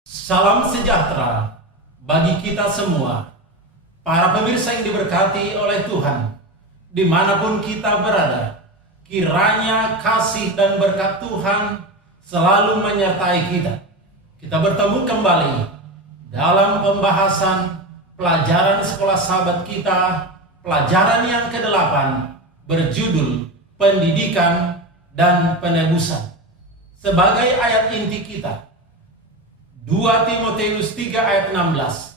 Salam sejahtera bagi kita semua, para pemirsa yang diberkati oleh Tuhan, dimanapun kita berada. Kiranya kasih dan berkat Tuhan selalu menyertai kita. Kita bertemu kembali dalam pembahasan pelajaran sekolah sahabat kita, pelajaran yang ke-8, berjudul Pendidikan dan Penebusan. Sebagai ayat inti kita, 2 Timotius 3 ayat 16.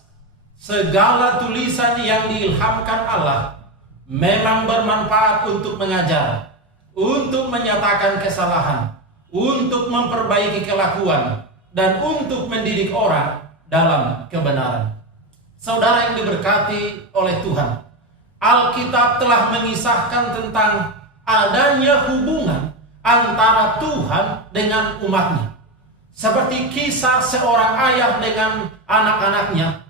Segala tulisan yang diilhamkan Allah memang bermanfaat untuk mengajar, untuk menyatakan kesalahan, untuk memperbaiki kelakuan, dan untuk mendidik orang dalam kebenaran. Saudara yang diberkati oleh Tuhan, Alkitab telah mengisahkan tentang adanya hubungan antara Tuhan dengan umatnya. Seperti kisah seorang ayah dengan anak-anaknya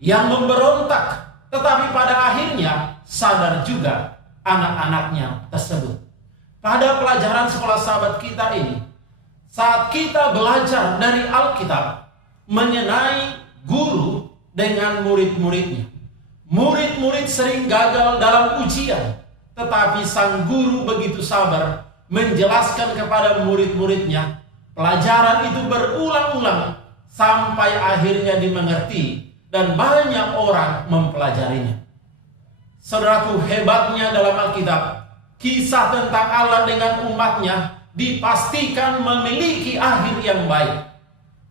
yang memberontak, tetapi pada akhirnya sadar juga anak-anaknya tersebut. Pada pelajaran sekolah sahabat kita ini, saat kita belajar dari Alkitab mengenai guru dengan murid-muridnya. Murid-murid sering gagal dalam ujian, tetapi sang guru begitu sabar menjelaskan kepada murid-muridnya. Pelajaran itu berulang-ulang sampai akhirnya dimengerti dan banyak orang mempelajarinya. Saudaraku, hebatnya dalam Alkitab, kisah tentang Allah dengan umatnya dipastikan memiliki akhir yang baik.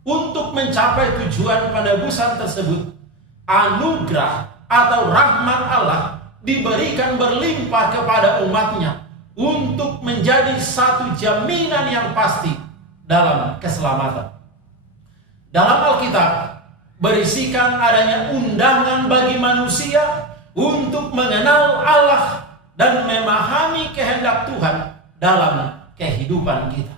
Untuk mencapai tujuan penebusan tersebut, anugerah atau rahmat Allah diberikan berlimpah kepada umatnya untuk menjadi satu jaminan yang pasti dalam keselamatan. Dalam Alkitab berisikan adanya undangan bagi manusia untuk mengenal Allah dan memahami kehendak Tuhan dalam kehidupan kita.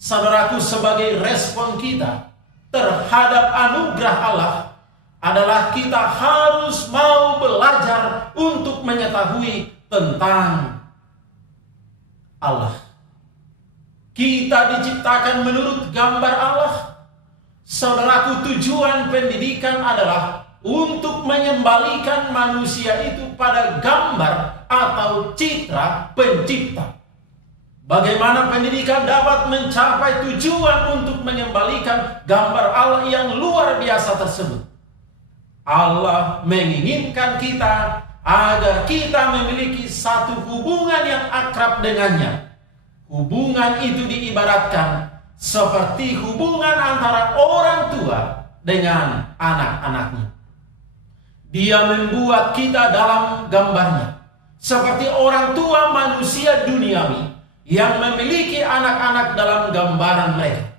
Saudaraku, sebagai respon kita terhadap anugerah Allah adalah kita harus mau belajar untuk mengetahui tentang Allah. Kita diciptakan menurut gambar Allah. Saudaraku, tujuan pendidikan adalah untuk mengembalikan manusia itu pada gambar atau citra pencipta. Bagaimana pendidikan dapat mencapai tujuan untuk mengembalikan gambar Allah yang luar biasa tersebut? Allah menginginkan kita agar kita memiliki satu hubungan yang akrab dengannya. Hubungan itu diibaratkan seperti hubungan antara orang tua dengan anak-anaknya. Dia membuat kita dalam gambarnya, seperti orang tua manusia duniawi yang memiliki anak-anak dalam gambaran mereka.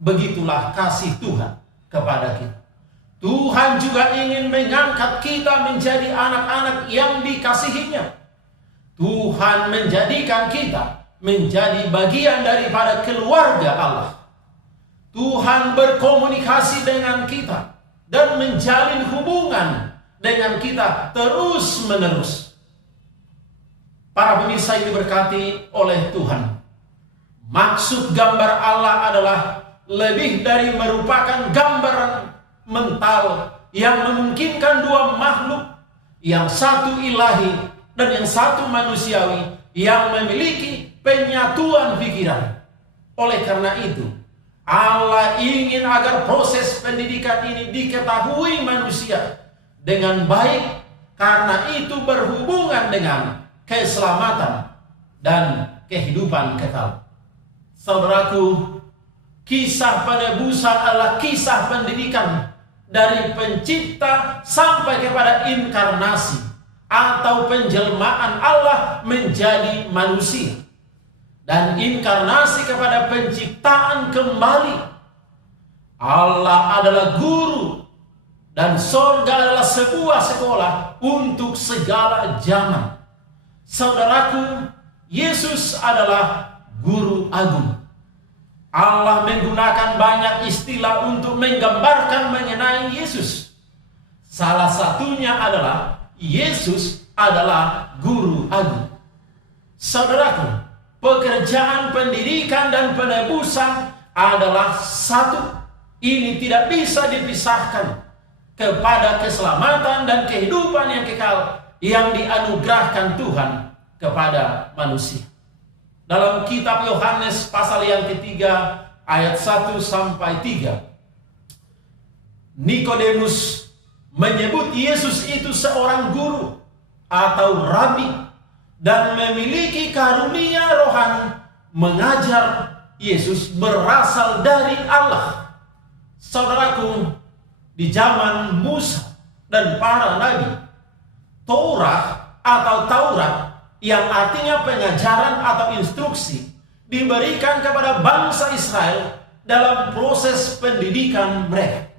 Begitulah kasih Tuhan kepada kita. Tuhan juga ingin mengangkat kita menjadi anak-anak yang dikasihinya. Tuhan menjadikan kita menjadi bagian daripada keluarga Allah. Tuhan berkomunikasi dengan kita dan menjalin hubungan dengan kita terus-menerus. Para pemirsa yang diberkati oleh Tuhan, maksud gambar Allah adalah lebih dari merupakan gambaran mental yang memungkinkan dua makhluk, yang satu ilahi dan yang satu manusiawi, yang memiliki penyatuan pikiran. Oleh karena itu, Allah ingin agar proses pendidikan ini diketahui manusia dengan baik, karena itu berhubungan dengan keselamatan dan kehidupan kekal. Saudaraku, kisah penebusan adalah kisah pendidikan dari pencipta sampai kepada inkarnasi atau penjelmaan Allah menjadi manusia, dan inkarnasi kepada penciptaan kembali. Allah adalah guru dan sorga adalah sebuah sekolah untuk segala zaman. Saudaraku, Yesus adalah guru agung. Allah menggunakan banyak istilah untuk menggambarkan mengenai Yesus. Salah satunya adalah Yesus adalah guru agung. Saudaraku, pekerjaan pendidikan dan penebusan adalah satu, ini tidak bisa dipisahkan kepada keselamatan dan kehidupan yang kekal yang dianugerahkan Tuhan kepada manusia. Dalam kitab Yohanes pasal yang ketiga ayat 1 sampai 3, Nikodemus menyebut Yesus itu seorang guru atau rabi dan memiliki karunia rohani mengajar Yesus berasal dari Allah. Saudaraku, di zaman Musa dan para nabi, Taurat atau Taurat yang artinya pengajaran atau instruksi diberikan kepada bangsa Israel dalam proses pendidikan mereka.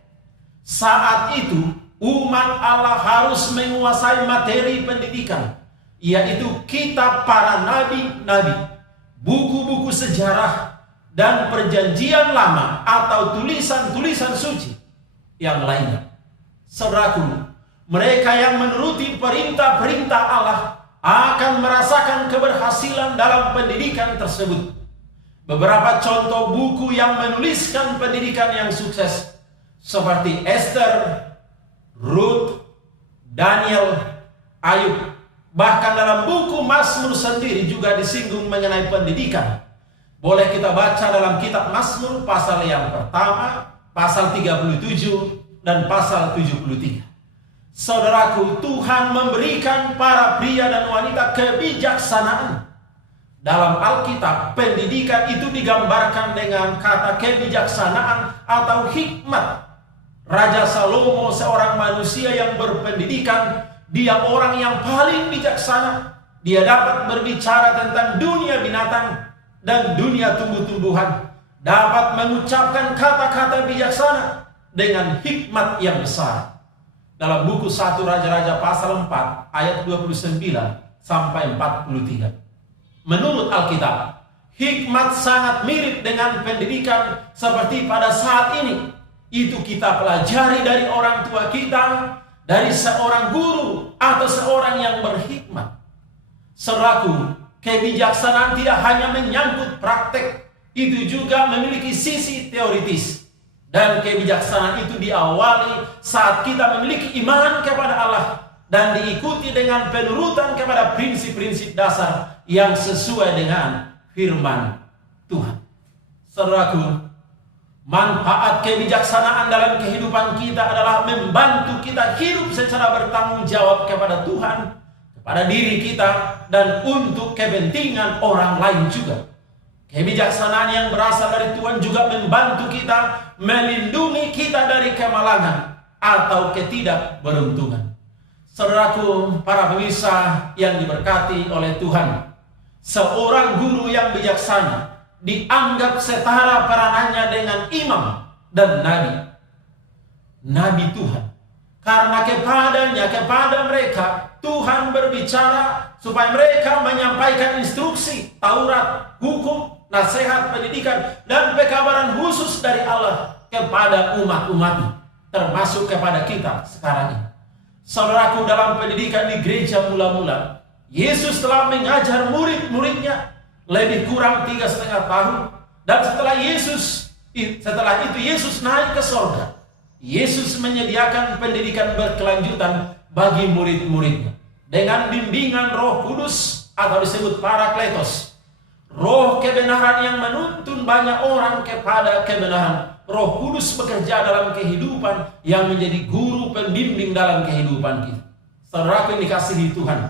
Saat itu umat Allah harus menguasai materi pendidikan, yaitu kitab para nabi-nabi, buku-buku sejarah, dan perjanjian lama atau tulisan-tulisan suci yang lainnya. Saudaraku, mereka yang menuruti perintah-perintah Allah akan merasakan keberhasilan dalam pendidikan tersebut. Beberapa contoh buku yang menuliskan pendidikan yang sukses seperti Esther, Ruth, Daniel, Ayub. Bahkan dalam buku Mazmur sendiri juga disinggung mengenai pendidikan. Boleh kita baca dalam kitab Mazmur pasal yang pertama, pasal 37 dan pasal 73. Saudaraku, Tuhan memberikan para pria dan wanita kebijaksanaan. Dalam Alkitab, pendidikan itu digambarkan dengan kata kebijaksanaan atau hikmat. Raja Salomo seorang manusia yang berpendidikan, dia orang yang paling bijaksana. Dia dapat berbicara tentang dunia binatang dan dunia tumbuh-tumbuhan, dapat mengucapkan kata-kata bijaksana dengan hikmat yang besar. Dalam buku 1 Raja-Raja pasal 4 ayat 29 sampai 43. Menurut Alkitab, hikmat sangat mirip dengan pendidikan seperti pada saat ini. Itu kita pelajari dari orang tua kita, dari seorang guru atau seorang yang berhikmat. Saudaraku, kebijaksanaan tidak hanya menyangkut praktek, itu juga memiliki sisi teoritis. Dan kebijaksanaan itu diawali saat kita memiliki iman kepada Allah dan diikuti dengan penurutan kepada prinsip-prinsip dasar yang sesuai dengan firman Tuhan. Saudaraku, manfaat kebijaksanaan dalam kehidupan kita adalah membantu kita hidup secara bertanggung jawab kepada Tuhan, kepada diri kita, dan untuk kepentingan orang lain juga. Kebijaksanaan yang berasal dari Tuhan juga membantu kita, melindungi kita dari kemalangan atau ketidakberuntungan. Saudaraku, para pemirsa yang diberkati oleh Tuhan, seorang guru yang bijaksana dianggap setara peranannya dengan imam dan nabi Tuhan. Karena kepada mereka Tuhan berbicara supaya mereka menyampaikan instruksi, Taurat, hukum, nasihat, pendidikan, dan pekabaran khusus dari Allah kepada umat-umatnya, termasuk kepada kita sekarang ini. Saudaraku, dalam pendidikan di gereja mula-mula, Yesus telah mengajar murid-muridnya lebih kurang 3,5 tahun. Dan setelah itu Yesus naik ke sorga. Yesus menyediakan pendidikan berkelanjutan bagi murid-muridnya dengan bimbingan Roh Kudus atau disebut Parakletos, Roh kebenaran yang menuntun banyak orang kepada kebenaran. Roh Kudus bekerja dalam kehidupan yang menjadi guru pembimbing dalam kehidupan kita. Saudaraku yang dikasihi Tuhan,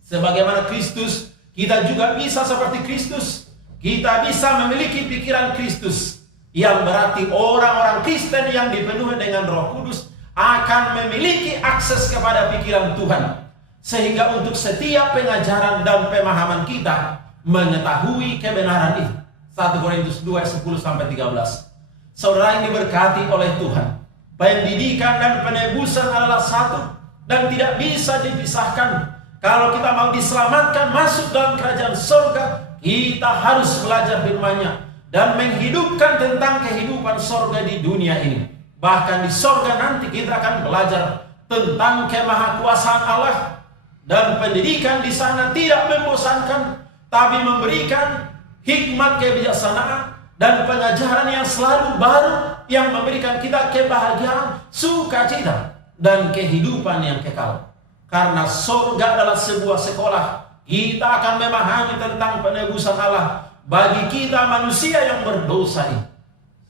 sebagaimana Kristus, kita juga bisa seperti Kristus. Kita bisa memiliki pikiran Kristus, yang berarti orang-orang Kristen yang dipenuhi dengan Roh Kudus akan memiliki akses kepada pikiran Tuhan, sehingga untuk setiap pengajaran dan pemahaman kita mengetahui kebenaran itu. 1 Korintus 2, 10-13. Saudara yang diberkati oleh Tuhan, pendidikan dan penebusan adalah satu dan tidak bisa dipisahkan. Kalau kita mau diselamatkan masuk dalam kerajaan surga, kita harus belajar firman-Nya dan menghidupkan tentang kehidupan surga di dunia ini. Bahkan di surga nanti kita akan belajar tentang kemahakuasaan Allah, dan pendidikan di sana tidak membosankan, tapi memberikan hikmat kebijaksanaan dan pengajaran yang selalu baru yang memberikan kita kebahagiaan, sukacita, dan kehidupan yang kekal. Karena surga adalah sebuah sekolah. Kita akan memahami tentang penebusan Allah bagi kita manusia yang berdosa ini.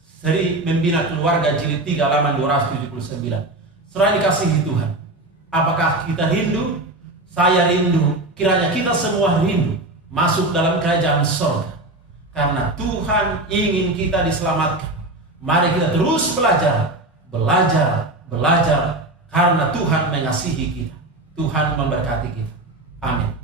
Seri Membina Keluarga jilid 3 halaman 279. Saudara dikasihi Tuhan, apakah kita rindu? Saya rindu. Kiranya kita semua rindu masuk dalam kerajaan surga. Karena Tuhan ingin kita diselamatkan. Mari kita terus belajar. Karena Tuhan mengasihi kita. Tuhan memberkati kita. Amin.